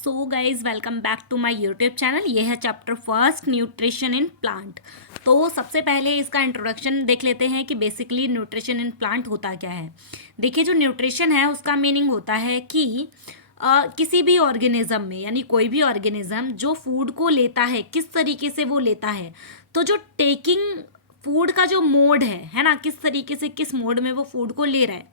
So guys welcome back to my YouTube channel. ये है chapter first nutrition in plant. तो सबसे पहले इसका इंट्रोडक्शन देख लेते हैं कि बेसिकली न्यूट्रिशन इन प्लांट होता क्या है। देखिए, जो न्यूट्रिशन है उसका मीनिंग होता है कि किसी भी ऑर्गेनिज्म में, यानी कोई भी ऑर्गेनिज्म जो फूड को लेता है किस तरीके से वो लेता है। तो जो टेकिंग फूड का जो मोड है ना, किस तरीके से किस मोड में वो फूड को ले रहा है,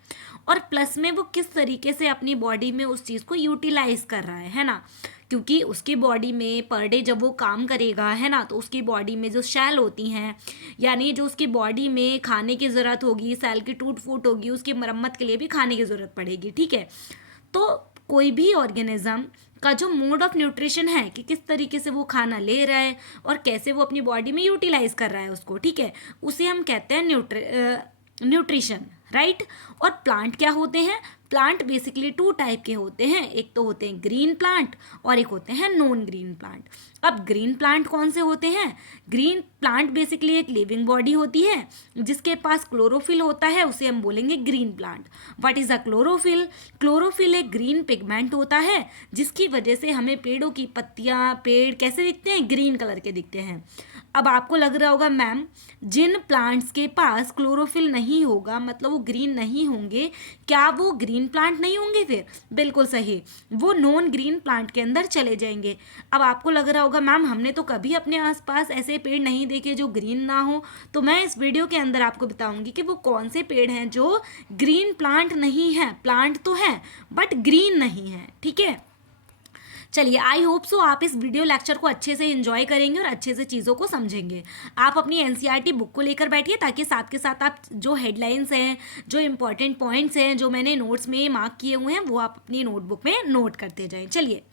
और प्लस में वो किस तरीके से अपनी बॉडी में उस चीज़ को यूटिलाइज कर रहा है ना। क्योंकि उसकी बॉडी में पर डे जब वो काम करेगा, है ना, तो उसकी बॉडी में जो सेल होती हैं, यानी जो उसकी बॉडी में खाने की ज़रूरत होगी, सेल की टूट फूट होगी, उसकी मरम्मत के लिए भी खाने की ज़रूरत पड़ेगी। ठीक है, तो कोई भी ऑर्गेनिज्म का जो मोड ऑफ न्यूट्रिशन है कि किस तरीके से वो खाना ले रहा है और कैसे वो अपनी बॉडी में यूटिलाइज कर रहा है उसको, ठीक है, उसे हम कहते हैं न्यूट्रिशन, राइट। और प्लांट क्या होते हैं? प्लांट बेसिकली टू टाइप के होते हैं, एक तो होते हैं ग्रीन प्लांट और एक होते हैं नॉन ग्रीन प्लांट। अब ग्रीन प्लांट कौन से होते हैं? ग्रीन प्लांट बेसिकली एक लिविंग बॉडी होती है जिसके पास क्लोरोफिल होता है, उसे हम बोलेंगे green plant. What is a chlorophyll? Chlorophyll एक ग्रीन पिगमेंट होता है जिसकी वजह से हमें पेड़ों की पत्तियां, पेड़ कैसे दिखते हैं? ग्रीन कलर के दिखते हैं। अब आपको लग रहा होगा मैम, जिन प्लांट्स के पास क्लोरोफिल नहीं होगा, मतलब वो ग्रीन नहीं होंगे, क्या वो ग्रीन प्लांट नहीं होंगे? फिर बिल्कुल सही, वो नॉन ग्रीन प्लांट के अंदर चले जाएंगे। अब आपको लग रहा होगा मैम, हमने तो कभी अपने आसपास ऐसे पेड़ नहीं देखे जो ग्रीन ना हो। तो मैं इस वीडियो के अंदर आपको बताऊंगी कि वो कौन से पेड़ हैं जो ग्रीन प्लांट नहीं है। प्लांट तो है बट ग्रीन नहीं है। ठीक है, चलिए, आई होप सो आप इस वीडियो लेक्चर को अच्छे से एंजॉय करेंगे और अच्छे से चीज़ों को समझेंगे। आप अपनी एनसीईआरटी बुक को लेकर बैठिए ताकि साथ के साथ आप जो हेडलाइंस हैं, जो इंपॉर्टेंट पॉइंट्स हैं, जो मैंने नोट्स में मार्क किए हुए हैं, वो आप अपनी नोटबुक में नोट करते जाएं। चलिए,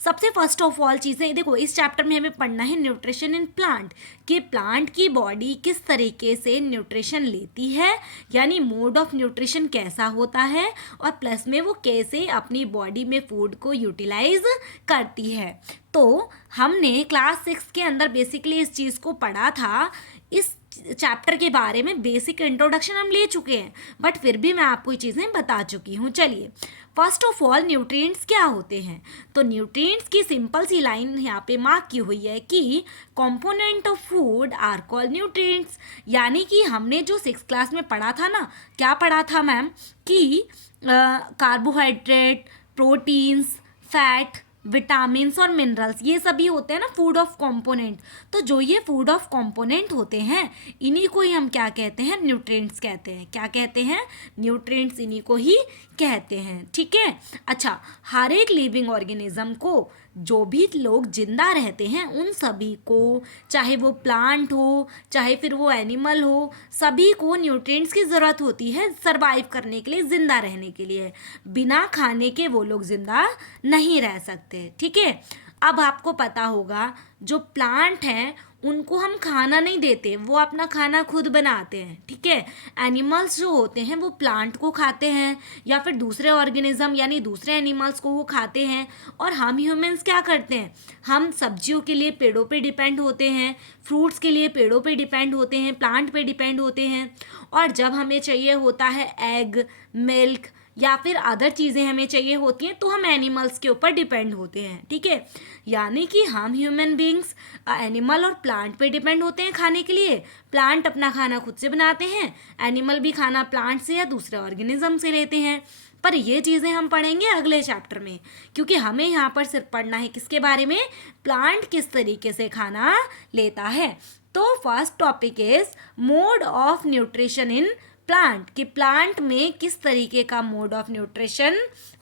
सबसे फर्स्ट ऑफ ऑल चीज़ें देखो, इस चैप्टर में हमें पढ़ना है न्यूट्रिशन इन प्लांट, कि प्लांट की बॉडी किस तरीके से न्यूट्रिशन लेती है, यानी मोड ऑफ न्यूट्रिशन कैसा होता है, और प्लस में वो कैसे अपनी बॉडी में फूड को यूटिलाइज करती है। तो हमने क्लास 6 के अंदर बेसिकली इस चीज़ को पढ़ा था। इस चैप्टर के बारे में बेसिक इंट्रोडक्शन हम ले चुके हैं, बट फिर भी मैं आपको ये चीज़ें बता चुकी हूँ। चलिए, फर्स्ट ऑफ ऑल न्यूट्रिएंट्स क्या होते हैं? तो न्यूट्रिएंट्स की सिंपल सी लाइन यहाँ पे मार्क की हुई है कि component of food are called nutrients. यानी कि हमने जो 6th क्लास में पढ़ा था ना, क्या पढ़ा था मैम, कि कार्बोहाइड्रेट, प्रोटीन्स, फैट, विटामिन्स और मिनरल्स, ये सभी होते हैं ना फूड ऑफ कंपोनेंट। तो जो ये फूड ऑफ कंपोनेंट होते हैं, इन्हीं को ही हम क्या कहते हैं? न्यूट्रिएंट्स कहते हैं। क्या कहते हैं? न्यूट्रिएंट्स इन्हीं को ही कहते हैं। ठीक है, अच्छा, हर एक लिविंग ऑर्गेनिज्म को, जो भी लोग जिंदा रहते हैं उन सभी को, चाहे वो प्लांट हो चाहे फिर वो एनिमल हो, सभी को न्यूट्रिएंट्स की ज़रूरत होती है सर्वाइव करने के लिए, ज़िंदा रहने के लिए। बिना खाने के वो लोग ज़िंदा नहीं रह सकते। ठीक है, अब आपको पता होगा जो प्लांट हैं उनको हम खाना नहीं देते, वो अपना खाना खुद बनाते हैं। ठीक है, एनिमल्स जो होते हैं वो प्लांट को खाते हैं या फिर दूसरे ऑर्गेनिज्म यानी दूसरे एनिमल्स को वो खाते हैं। और हम ह्यूमंस क्या करते हैं? हम सब्जियों के लिए पेड़ों पे डिपेंड होते हैं, फ्रूट्स के लिए पेड़ों पे डिपेंड होते हैं, प्लांट पे डिपेंड होते हैं। और जब हमें चाहिए होता है एग, मिल्क या फिर अदर चीज़ें हमें चाहिए होती हैं, तो हम एनिमल्स के ऊपर डिपेंड होते हैं। ठीक है, यानी कि हम ह्यूमन बींग्स एनिमल और प्लांट पे डिपेंड होते हैं खाने के लिए। प्लांट अपना खाना खुद से बनाते हैं, एनिमल भी खाना प्लांट से या दूसरे ऑर्गेनिज्म से लेते हैं। पर ये चीज़ें हम पढ़ेंगे अगले चैप्टर में, क्योंकि हमें यहाँ पर सिर्फ पढ़ना है किसके बारे में? प्लांट किस तरीके से खाना लेता है। तो first topic is mode of nutrition in plant, कि प्लांट में किस तरीके का मोड ऑफ न्यूट्रिशन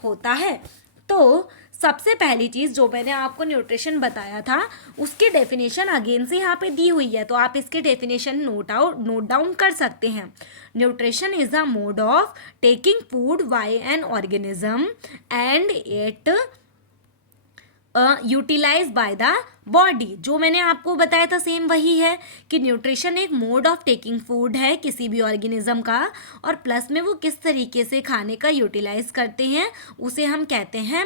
होता है। तो सबसे पहली चीज़ जो मैंने आपको न्यूट्रिशन बताया था, उसकी डेफिनेशन अगेन से यहाँ पे दी हुई है, तो आप इसके डेफिनेशन नोट डाउन कर सकते हैं। Nutrition is a mode of taking food by an organism and it utilize by the body. जो मैंने आपको बताया था सेम वही है कि न्यूट्रिशन एक मोड ऑफ टेकिंग फूड है किसी भी ऑर्गेनिज्म का, और प्लस में वो किस तरीके से खाने का यूटिलाइज करते हैं उसे हम कहते हैं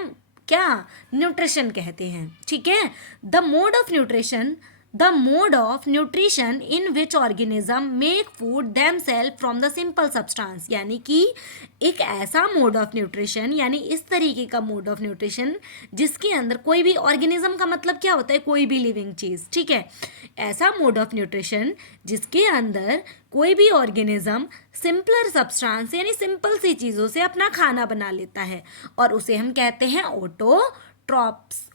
क्या? न्यूट्रिशन कहते हैं। ठीक है, the mode of nutrition the mode of nutrition in which organism make food them self from the simple substance, यानी कि एक ऐसा मोड ऑफ न्यूट्रिशन, यानी इस तरीके का मोड ऑफ न्यूट्रिशन जिसके अंदर कोई भी ऑर्गेनिज्म का मतलब क्या होता है, कोई भी लिविंग चीज़, ठीक है, ऐसा मोड ऑफ न्यूट्रिशन जिसके अंदर कोई भी ऑर्गेनिज्म सिंपलर सब्सटेंस यानी सिंपल सी चीज़ों से अपना खाना बना लेता है, और उसे हम कहते हैं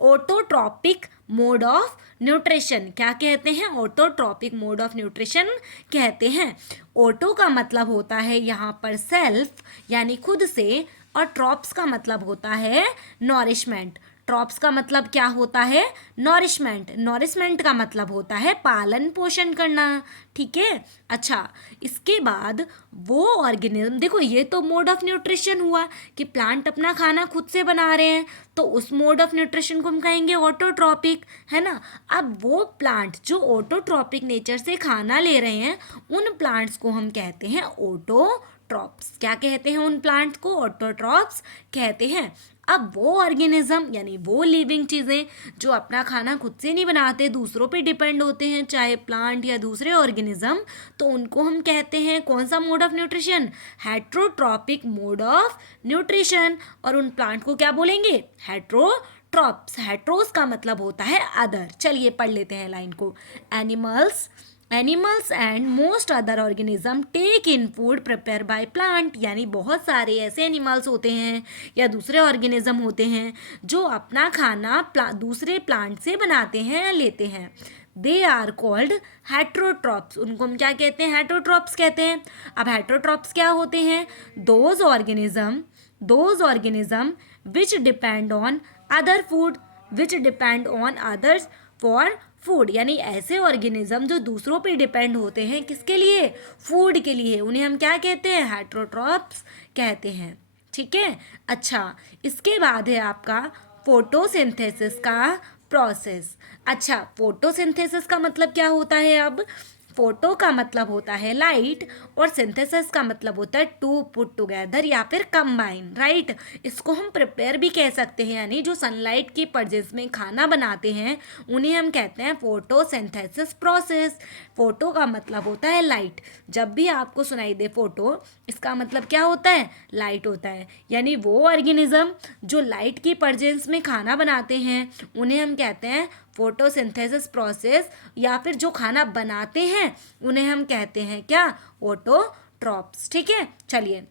ऑटोट्रॉपिक मोड ऑफ न्यूट्रिशन। क्या कहते हैं? ऑटोट्रॉपिक मोड ऑफ न्यूट्रिशन कहते हैं। ऑटो का मतलब होता है यहाँ पर सेल्फ यानी खुद से, और ट्रॉप्स का मतलब होता है नॉरिशमेंट। ट्रॉप्स का मतलब क्या होता है? नॉरिशमेंट। नॉरिशमेंट का मतलब होता है पालन पोषण करना, ठीक है। अच्छा, इसके बाद वो ऑर्गेनिज्म, देखो ये तो मोड ऑफ न्यूट्रिशन हुआ कि प्लांट अपना खाना खुद से बना रहे हैं, तो उस मोड ऑफ न्यूट्रिशन को हम कहेंगे ऑटोट्रॉपिक, है ना। अब वो प्लांट जो ऑटोट्रॉपिक नेचर से खाना ले रहे हैं, उन प्लांट्स को हम कहते हैं ऑटोट्रॉप्स। क्या कहते हैं उन प्लांट्स को? ऑटोट्रॉप्स कहते हैं। अब वो ऑर्गेनिज्म यानी वो लिविंग चीज़ें जो अपना खाना खुद से नहीं बनाते, दूसरों पे डिपेंड होते हैं, चाहे प्लांट या दूसरे ऑर्गेनिज्म, तो उनको हम कहते हैं कौन सा mode of nutrition? Heterotrophic mode of nutrition. और उन प्लांट को क्या बोलेंगे? हेट्रोट्रॉप्स। हेट्रोस का मतलब होता है अदर। चलिए पढ़ लेते हैं लाइन को। Animals and most other organism take in food prepare by plant, यानी बहुत सारे ऐसे एनिमल्स होते हैं या दूसरे ऑर्गेनिज्म होते हैं जो अपना खाना दूसरे प्लांट से बनाते हैं या लेते हैं। They are called heterotrophs. उनको हम क्या कहते हैं? हेट्रोट्रॉप्स कहते हैं। अब हेट्रोट्रॉप्स क्या होते हैं? Those organism which depend on other food, which depend on others for food, यानी ऐसे ऑर्गेनिज्म जो दूसरों पे डिपेंड होते हैं, किसके लिए? फूड के लिए, उन्हें हम क्या कहते हैं? हेट्रोट्रॉप्स कहते हैं, ठीक है। अच्छा, इसके बाद है आपका फोटोसिंथेसिस का प्रोसेस। अच्छा, फोटोसिंथेसिस का मतलब क्या होता है? अब फोटो का मतलब होता है लाइट और सिंथेसिस का मतलब होता है टू पुट टुगेदर या फिर कंबाइन, राइट। इसको हम प्रिपेयर भी कह सकते हैं, यानी जो सनलाइट की परजेंस में खाना बनाते हैं उन्हें हम कहते हैं फोटोसिंथेसिस प्रोसेस। फोटो का मतलब होता है लाइट। जब भी आपको सुनाई दे फोटो, इसका मतलब क्या होता है? लाइट होता है। यानी वो ऑर्गेनिज्म जो लाइट की परजेंस में खाना बनाते हैं उन्हें हम कहते हैं फोटोसिंथेसिस प्रोसेस, या फिर जो खाना बनाते हैं उन्हें हम कहते हैं क्या? ऑटोट्रॉप्स, ठीक है। चलिए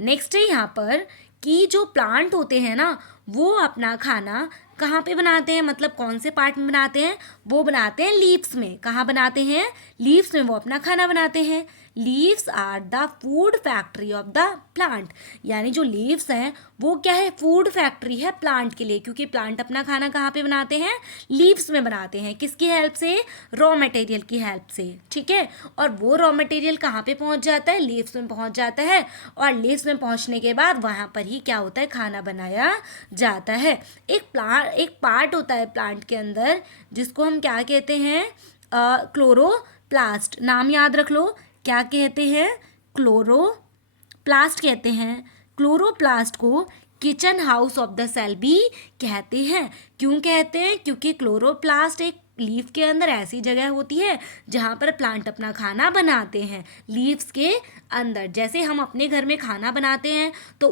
नेक्स्ट है यहाँ पर कि जो प्लांट होते हैं ना, वो अपना खाना कहाँ पे बनाते हैं, मतलब कौन से पार्ट में बनाते हैं? वो बनाते हैं लीव्स में। कहाँ बनाते हैं? लीव्स में वो अपना खाना बनाते हैं। Leaves are the food factory of the plant, यानी जो लीव्स हैं वो क्या है? फूड फैक्ट्री है प्लांट के लिए, क्योंकि प्लांट अपना खाना कहाँ पे बनाते हैं? लीव्स में बनाते हैं। किसकी हेल्प से? रॉ मटेरियल की हेल्प से, ठीक है। और वो रॉ मटेरियल कहाँ पे पहुँच जाता है? लीव्स में पहुँच जाता है, और लीव्स में पहुँचने के बाद वहाँ पर ही क्या होता है? खाना बनाया जाता है। एक पार्ट होता है प्लांट के अंदर जिसको हम क्या कहते हैं? क्लोरोप्लास्ट। नाम याद रख लो, क्या कहते हैं? क्लोरोप्लास्ट कहते हैं। क्लोरोप्लास्ट को kitchen house of the cell भी कहते हैं। क्यों कहते हैं? क्योंकि क्लोरोप्लास्ट एक लीफ के अंदर ऐसी जगह होती है जहाँ पर प्लांट अपना खाना बनाते हैं। लीव्स के अंदर, जैसे हम अपने घर में खाना बनाते हैं तो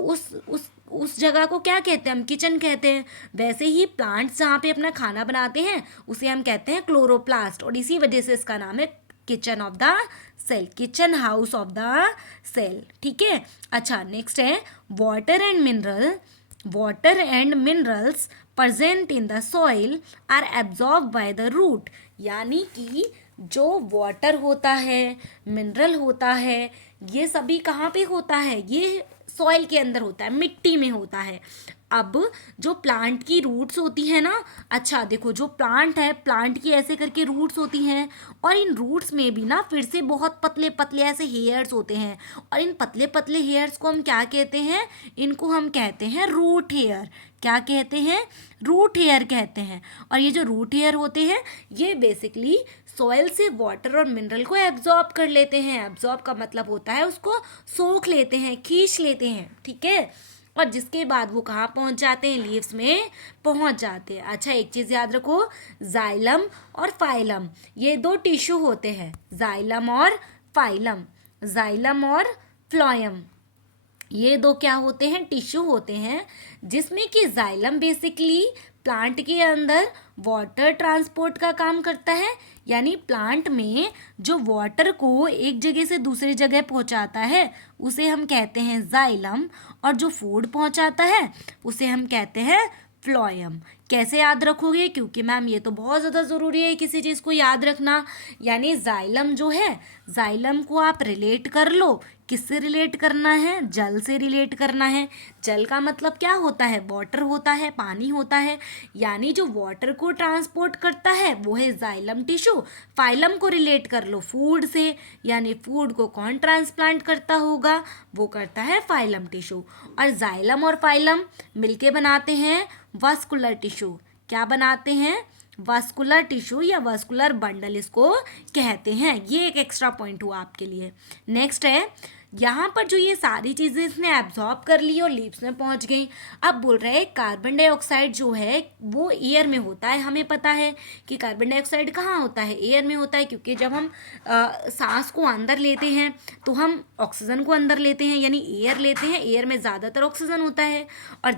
उस जगह को क्या कहते हैं? हम किचन कहते हैं। वैसे ही प्लांट्स जहाँ पे अपना खाना बनाते हैं उसे हम कहते हैं क्लोरोप्लास्ट, और इसी वजह से इसका नाम है kitchen of the cell, kitchen house of the cell, ठीक है। अच्छा, नेक्स्ट है water and minerals present in the soil are absorbed by the root, यानी कि जो वाटर होता है, मिनरल होता है, ये सभी कहाँ पे होता है? ये सॉइल के अंदर होता है, मिट्टी में होता है। अब जो प्लांट की रूट्स होती है ना, अच्छा देखो, जो प्लांट है, प्लांट की ऐसे करके रूट्स होती हैं, और इन रूट्स में भी ना फिर से बहुत पतले पतले ऐसे हेयर्स होते हैं, और इन पतले पतले हेयर्स को हम क्या कहते हैं? इनको हम कहते हैं रूट हेयर। क्या कहते हैं? रूट हेयर कहते हैं। और ये जो रूट हेयर होते हैं ये बेसिकली सॉइल से वाटर और मिनरल को एब्जॉर्ब कर लेते हैं। एब्जॉर्ब का मतलब होता है उसको सोख लेते हैं, खींच लेते हैं, ठीक है। और जिसके बाद वो कहाँ पहुँच जाते हैं, लीव्स में पहुँच जाते हैं। अच्छा, एक चीज़ याद रखो, जाइलम और फाइलम ये दो टिश्यू होते हैं, जाइलम और फाइलम, जाइलम और फ्लोएम, ये दो क्या होते हैं, टिश्यू होते हैं, जिसमें कि जाइलम बेसिकली प्लांट के अंदर वाटर ट्रांसपोर्ट का काम करता है, यानी प्लांट में जो वाटर को एक जगह से दूसरी जगह पहुंचाता है उसे हम कहते हैं जाइलम, और जो फूड पहुंचाता है उसे हम कहते हैं फ्लोएम। कैसे याद रखोगे, क्योंकि मैम ये तो बहुत ज़्यादा ज़रूरी है किसी चीज़ को याद रखना। यानी जाइलम जो है, जाइलम को आप रिलेट कर लो, किससे रिलेट करना है, जल से रिलेट करना है। जल का मतलब क्या होता है, वाटर होता है, पानी होता है, यानी जो वाटर को ट्रांसपोर्ट करता है वो है जाइलम टिश्यू। फाइलम को रिलेट कर लो फूड से, यानी फूड को कौन ट्रांसप्लांट करता होगा, वो करता है फाइलम टिश्यू। और जाइलम और फाइलम मिलके बनाते हैं वास्कुलर टिश्यू। क्या बनाते हैं, वास्कुलर टिश्यू या वास्कुलर बंडल इसको कहते हैं। ये एक एक्स्ट्रा पॉइंट हुआ आपके लिए। नेक्स्ट है, यहाँ पर जो ये सारी चीज़ें इसने एब्जॉर्ब कर ली और लीव्स में पहुँच गई। अब बोल रहे हैं कार्बन डाइऑक्साइड जो है वो एयर में होता है। हमें पता है कि कार्बन डाइऑक्साइड कहाँ होता है, एयर में होता है, क्योंकि जब हम सांस को अंदर लेते हैं तो हम ऑक्सीजन को अंदर लेते हैं, यानी एयर लेते हैं, एयर में ज़्यादातर ऑक्सीजन होता है। और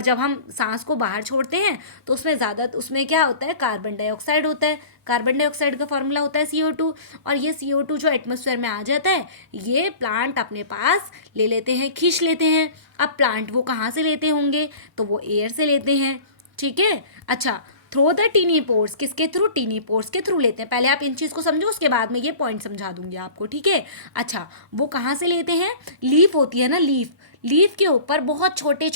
जब हम सांस को बाहर छोड़ते हैं तो उसमें क्या होता है, कार्बन डाइऑक्साइड होता है। कार्बन डाइऑक्साइड का फॉर्मूला होता है CO2, और ये CO2 जो एटमॉस्फेयर में आ जाता है ये प्लांट अपने पास ले लेते हैं, खींच लेते हैं। अब प्लांट वो कहाँ से लेते होंगे, तो वो एयर से लेते हैं, ठीक है। अच्छा, थ्रू द टीनी पोर्स, किसके थ्रू, टीनी पोर्स के थ्रू लेते हैं। पहले आप इन चीज़ को समझो, उसके बाद में ये पॉइंट समझा दूंगी आपको, ठीक है। अच्छा, वो कहाँ से लेते हैं, लीफ होती है ना, लीफ के ऊपर बहुत छोटे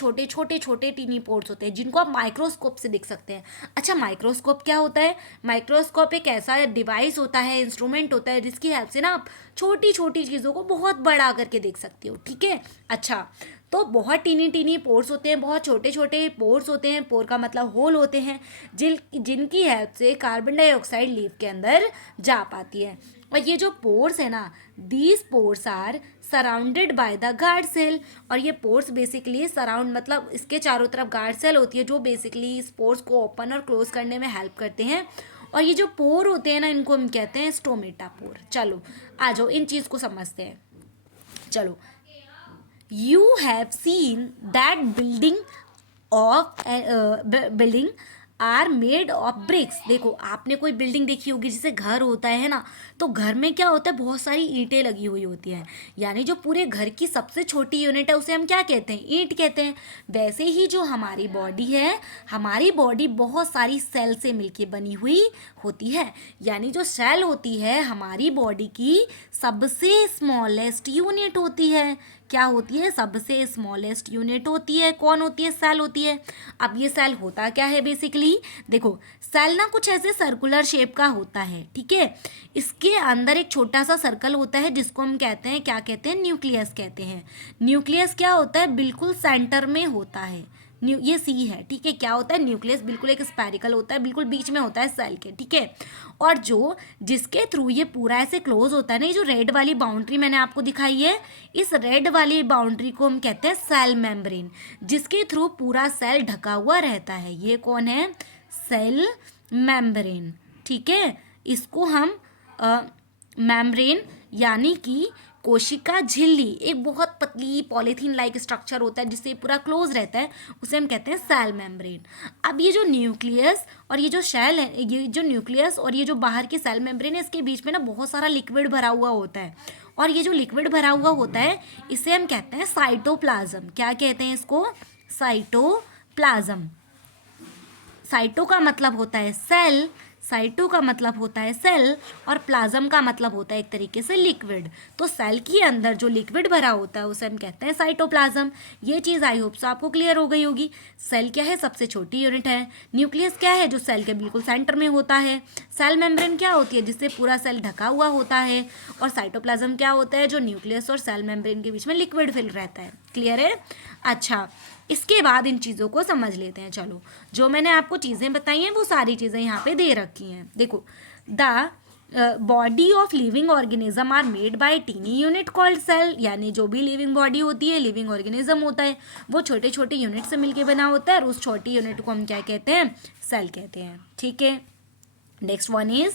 छोटे टीनी पोर्स होते हैं जिनको आप माइक्रोस्कोप से देख सकते हैं। अच्छा, माइक्रोस्कोप क्या होता है, माइक्रोस्कोप एक ऐसा डिवाइस होता है, इंस्ट्रूमेंट होता है जिसकी हेल्प से ना आप छोटी छोटी चीज़ों को बहुत बड़ा करके देख सकते हो, ठीक है। अच्छा, तो बहुत टीनी पोर्स होते हैं, बहुत छोटे छोटे पोर्स होते हैं, पोर का मतलब होल होते हैं, जिनकी हेल्प से कार्बन डाइऑक्साइड लीफ के अंदर जा पाती है। और ये जो पोर्स है ना, these pores are surrounded by the guard cell, और ये पोर्स बेसिकली सराउंड मतलब इसके चारों तरफ गार्ड सेल होती है जो बेसिकली इस पोर्स को ओपन और क्लोज करने में हेल्प करते हैं। और ये जो पोर होते हैं ना, इनको हम कहते हैं स्टोमेटा पोर। चलो आ जाओ इन चीज़ को समझते हैं। चलो, you have seen that building are made of bricks. देखो, आपने कोई बिल्डिंग देखी होगी जैसे घर होता है ना, तो घर में क्या होता है, बहुत सारी ईंटें लगी हुई होती हैं, यानी जो पूरे घर की सबसे छोटी यूनिट है उसे हम क्या कहते हैं, ईंट कहते हैं। वैसे ही जो हमारी बॉडी है, हमारी बॉडी बहुत सारी सेल से मिलके बनी हुई होती है, यानी जो सेल होती है हमारी बॉडी की सबसे स्मॉलेस्ट यूनिट होती है। क्या होती है, सबसे स्मॉलेस्ट यूनिट होती है। कौन होती है, सेल होती है। अब ये सेल होता क्या है बेसिकली, देखो सेल ना कुछ ऐसे सर्कुलर शेप का होता है, ठीक है। इसके अंदर एक छोटा सा सर्कल होता है जिसको हम कहते हैं, क्या कहते हैं, न्यूक्लियस कहते हैं। न्यूक्लियस क्या होता है, बिल्कुल सेंटर में होता है। ये सी है, ठीक है। क्या होता है, न्यूक्लियस बिल्कुल एक स्पेरिकल होता है, बिल्कुल बीच में होता है सेल के, ठीक है। और जिसके थ्रू ये पूरा ऐसे क्लोज होता है ना, ये जो रेड वाली बाउंड्री मैंने आपको दिखाई है, इस रेड वाली बाउंड्री को हम कहते हैं सेल मेम्ब्रेन, जिसके थ्रू पूरा सेल ढका हुआ रहता है। ये कौन है, सेल मेम्ब्रेन, ठीक है। इसको हम मेम्ब्रेन यानी कि कोशिका झिल्ली, एक बहुत पतली पॉलीथीन लाइक स्ट्रक्चर होता है जिससे पूरा क्लोज रहता है, उसे हम कहते हैं सेल मेम्ब्रेन। अब ये जो न्यूक्लियस और ये जो सेल है, ये जो न्यूक्लियस और ये जो बाहर की सेल मेम्ब्रेन है, इसके बीच में ना बहुत सारा लिक्विड भरा हुआ होता है, और ये जो लिक्विड भरा हुआ होता है इसे हम कहते हैं साइटोप्लाज्म। क्या कहते हैं इसको, साइटोप्लाज्म। साइटो का मतलब होता है सेल, साइटो का मतलब होता है सेल, और प्लाज्म का मतलब होता है एक तरीके से लिक्विड। तो सेल के अंदर जो लिक्विड भरा होता है उसे हम कहते हैं साइटोप्लाज्म। ये चीज़ आई होप सो आपको क्लियर हो गई होगी। सेल क्या है, सबसे छोटी यूनिट है। न्यूक्लियस क्या है, जो सेल के बिल्कुल सेंटर में होता है। सेल मेम्ब्रेन क्या होती है, जिससे पूरा सेल ढका हुआ होता है। और साइटोप्लाज्म क्या होता है, जो न्यूक्लियस और सेल मेम्ब्रेन के बीच में लिक्विड फिल रहता है। क्लियर है। अच्छा, इसके बाद इन चीज़ों को समझ लेते हैं। चलो, जो मैंने आपको चीज़ें बताई हैं वो सारी चीज़ें यहाँ पे दे रखी हैं। देखो, the body of living organism are made by tiny unit called cell, यानी जो भी लिविंग बॉडी होती है, लिविंग ऑर्गेनिज्म होता है, वो छोटे छोटे यूनिट से मिलके बना होता है और उस छोटी यूनिट को हम क्या कहते हैं, सेल कहते हैं। ठीक है, next one is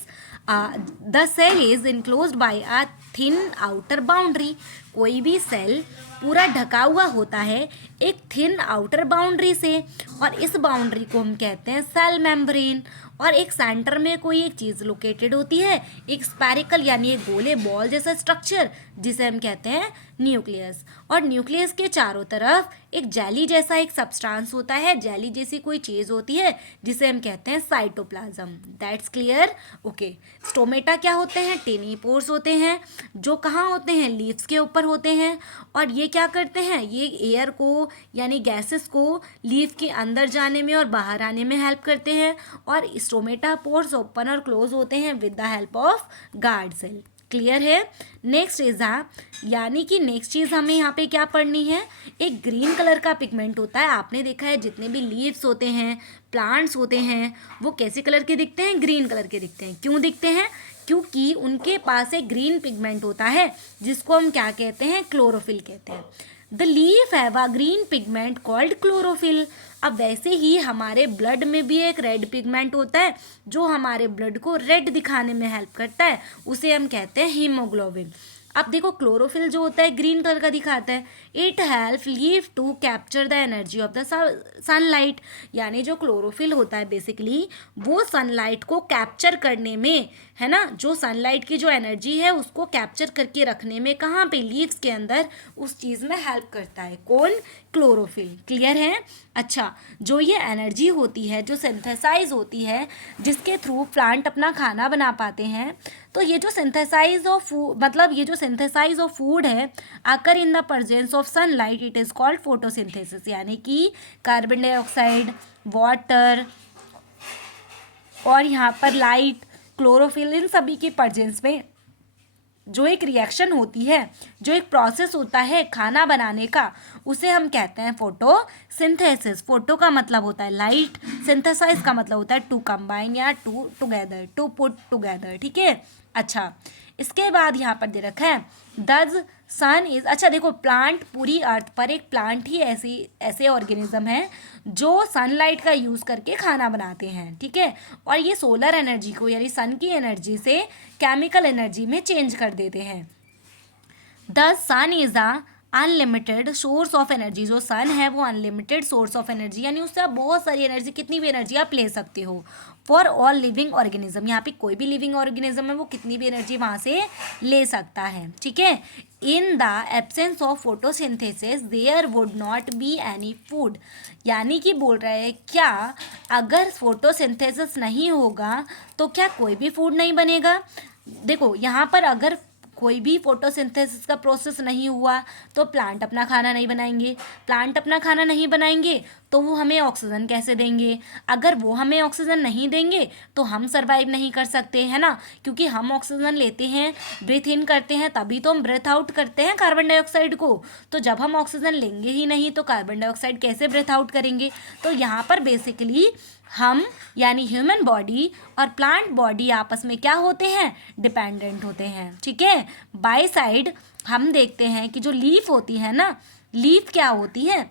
the cell is enclosed by a thin outer boundary. कोई भी सेल पूरा ढका हुआ होता है एक थिन आउटर बाउंड्री से, और इस बाउंड्री को हम कहते हैं सेल मेम्ब्रेन। और एक सेंटर में कोई एक चीज़ लोकेटेड होती है, एक स्पैरिकल यानी एक गोले बॉल जैसा स्ट्रक्चर, जिसे हम कहते हैं न्यूक्लियस। और न्यूक्लियस के चारों तरफ एक जेली जैसा एक सब्सटेंस होता है, जेली जैसी कोई चीज़ होती है, जिसे हम कहते हैं cytoplasm. That's clear? Okay. Stomata क्या होते हैं? टिनी पोर्स होते हैं, जो कहाँ होते हैं? लीव्स के ऊपर होते हैं। और ये क्या करते हैं? ये एयर को यानी गैसेस को लीव के अंदर जाने में और बाहर आने में हेल्प करते हैं। और स्टोमेटा पोर्स ओपन और क्लोज होते हैं with the help of guard cell. Clear है? नेक्स्ट इज यानी कि नेक्स्ट चीज़ हमें यहाँ पे क्या पढ़नी है, एक ग्रीन कलर का पिगमेंट होता है। आपने देखा है जितने भी लीव्स होते हैं, प्लांट्स होते हैं, वो कैसे कलर के दिखते हैं? ग्रीन कलर के दिखते हैं। क्यों दिखते हैं? क्योंकि उनके पास एक ग्रीन पिगमेंट होता है, जिसको हम क्या कहते हैं? क्लोरोफिल कहते हैं। The leaf have a green pigment called chlorophyll. अब वैसे ही हमारे ब्लड में भी एक रेड पिगमेंट होता है, जो हमारे ब्लड को रेड दिखाने में हेल्प करता है, उसे हम कहते हैं हीमोग्लोबिन। अब देखो क्लोरोफिल जो होता है ग्रीन कलर का दिखाता है, it help leave to capture the energy of the sunlight. यानी जो क्लोरोफिल होता है बेसिकली वो सनलाइट को कैप्चर करने में, है ना, जो सनलाइट की जो एनर्जी है उसको कैप्चर करके रखने में कहाँ पे? लीव्स के अंदर उस चीज़ में हेल्प करता है। कौन? क्लोरोफिल। क्लियर है? अच्छा, जो ये एनर्जी होती है जो सिंथेसाइज होती है, जिसके थ्रू प्लांट अपना खाना बना पाते हैं, तो ये जो सिंथेसाइज ऑफ मतलब ये जो सिंथेसाइज ऑफ फूड है आकर in the presence of sunlight, it is called photosynthesis. यानी कि कार्बन डाइऑक्साइड, वाटर और यहाँ पर लाइट, क्लोरोफिल, इन सभी के प्रेजेंस में जो एक रिएक्शन होती है, जो एक प्रोसेस होता है खाना बनाने का, उसे हम कहते हैं फोटोसिंथेसिस। फोटो का मतलब होता है लाइट, सिंथेसाइज का मतलब होता है टू कंबाइन या to together, to put together. ठीक है? अच्छा, इसके बाद यहाँ पर दे रखा है द सन इज। अच्छा देखो, प्लांट पूरी अर्थ पर एक प्लांट ही ऐसे ऑर्गेनिज्म है जो सनलाइट का यूज़ करके खाना बनाते हैं। ठीक है? और ये सोलर एनर्जी को यानी सन की एनर्जी से केमिकल एनर्जी में चेंज कर देते हैं। The sun is a unlimited source of energy. जो सन है वो अनलिमिटेड सोर्स ऑफ एनर्जी, यानी उससे आप बहुत सारी एनर्जी, कितनी भी एनर्जी आप ले सकते हो। फॉर ऑल लिविंग ऑर्गेनिज्म, यहाँ पे कोई भी लिविंग ऑर्गेनिज्म है वो कितनी भी एनर्जी वहाँ से ले सकता है। ठीक है? In the absence of photosynthesis there would not be any food. यानी कि बोल रहे हैं क्या अगर फोटोसिंथेसिस नहीं होगा तो क्या कोई भी फूड नहीं बनेगा? देखो यहाँ पर अगर कोई भी फोटोसिंथेसिस का प्रोसेस नहीं हुआ तो प्लांट अपना खाना नहीं बनाएंगे। प्लांट अपना खाना नहीं बनाएंगे तो वो हमें ऑक्सीजन कैसे देंगे? अगर वो हमें ऑक्सीजन नहीं देंगे तो हम सर्वाइव नहीं कर सकते, है ना, क्योंकि हम ऑक्सीजन लेते हैं, ब्रीथ इन करते हैं, तभी तो हम ब्रेथ आउट करते हैं कार्बन डाइऑक्साइड को। तो जब हम ऑक्सीजन लेंगे ही नहीं तो कार्बन डाइऑक्साइड कैसे ब्रेथ आउट करेंगे? तो यहाँ पर बेसिकली हम यानी ह्यूमन बॉडी और प्लांट बॉडी आपस में क्या होते हैं? डिपेंडेंट होते हैं। ठीक है? बाय साइड हम देखते हैं कि जो लीफ होती है ना, लीफ क्या होती है?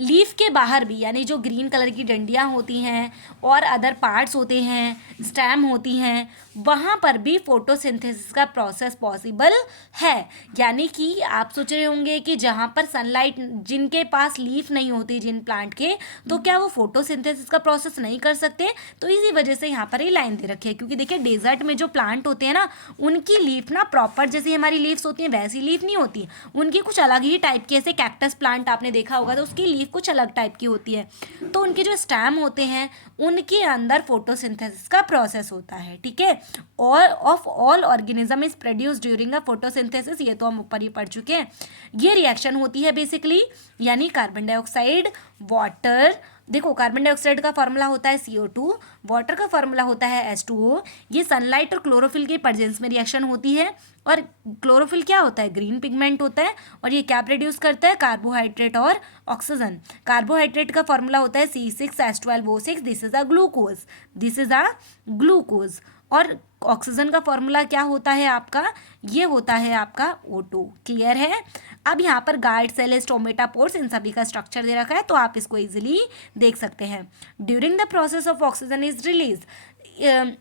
लीफ के बाहर भी यानी जो ग्रीन कलर की डंडियाँ होती हैं और अदर पार्ट्स होते हैं, स्टेम होती हैं, वहाँ पर भी फोटोसिंथेसिस का प्रोसेस पॉसिबल है। यानी कि आप सोच रहे होंगे कि जहाँ पर सनलाइट, जिनके पास लीफ नहीं होती जिन प्लांट के, तो क्या वो फोटोसिंथेसिस का प्रोसेस नहीं कर सकते? तो इसी वजह से यहाँ पर ये लाइन दे रखी है, क्योंकि देखिए डेजर्ट में जो प्लांट होते हैं ना, उनकी लीफ ना प्रॉपर जैसी हमारी लीव्स होती हैं वैसी लीफ नहीं होती, उनकी कुछ अलग ही टाइप की, ऐसे कैक्टस प्लांट आपने देखा होगा तो उसकी लीफ कुछ अलग टाइप की होती है। तो उनके जो स्टेम होते हैं उनके अंदर फोटोसिंथेसिस का प्रोसेस होता है। ठीक है? और of all organism is produce during a photosynthesis, ये तो हम ऊपर ही पढ़ चुके हैं। ये रिएक्शन होती है बेसिकली, यानी कार्बन डाइऑक्साइड, वाटर, देखो कार्बन डाइऑक्साइड का फॉर्मूला होता है CO2, वाटर का फॉर्मूला होता है H2O। ये सनलाइट और क्लोरोफिल के प्रेजेंस में रिएक्शन होती है। और क्लोरोफिल क्या होता है? ग्रीन पिगमेंट होता है। और ये क्या प्रोड्यूस करता है? कार्बोहाइड्रेट और ऑक्सीजन। कार्बोहाइड्रेट का फॉर्मूला होता है C6H12O6, this is a glucose, this is a glucose. और ऑक्सीजन का फॉर्मूला क्या होता है आपका, ये होता है आपका O2। क्लियर है। अब यहाँ पर गार्ड सेल, स्टोमेटा, पोर्स, इन सभी का स्ट्रक्चर दे रखा है, तो आप इसको इजीली देख सकते हैं। During the process of oxygen is release,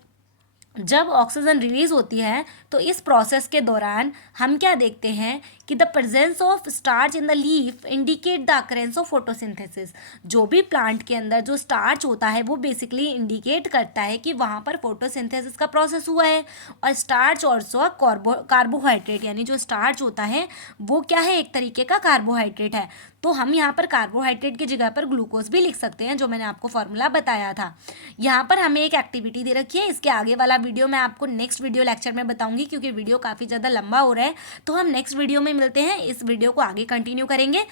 जब ऑक्सीजन रिलीज होती है तो इस प्रोसेस के दौरान हम क्या देखते हैं कि the presence of starch in the leaf indicate the occurrence of photosynthesis. जो भी प्लांट के अंदर जो स्टार्च होता है वो बेसिकली इंडिकेट करता है कि वहाँ पर फोटोसिंथेसिस का प्रोसेस हुआ है। और स्टार्च ऑल्सो कार्बोहाइड्रेट, यानी जो स्टार्च होता है वो क्या है, एक तरीके का कार्बोहाइड्रेट है। तो हम यहाँ पर कार्बोहाइड्रेट की जगह पर ग्लूकोज भी लिख सकते हैं, जो मैंने आपको फॉर्मूला बताया था। यहाँ पर हमें एक एक्टिविटी दे रखी है, इसके आगे वाला वीडियो मैं आपको नेक्स्ट वीडियो लेक्चर में बताऊंगी, क्योंकि वीडियो काफ़ी ज़्यादा लंबा हो रहा है। तो हम नेक्स्ट वीडियो में मिलते हैं, इस वीडियो को आगे कंटिन्यू करेंगे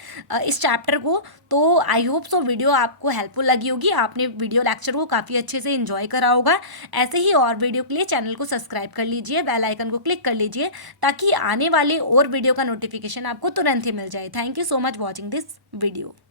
इस चैप्टर को। तो आई होप सो वीडियो आपको हेल्पफुल लगी होगी, आपने वीडियो लेक्चर को काफ़ी अच्छे से इन्जॉय करा होगा। ऐसे ही और वीडियो के लिए चैनल को सब्सक्राइब कर लीजिए, बेल आइकन को क्लिक कर लीजिए, ताकि आने वाले और वीडियो का नोटिफिकेशन आपको तुरंत ही मिल जाए। Thank you so much watching this video।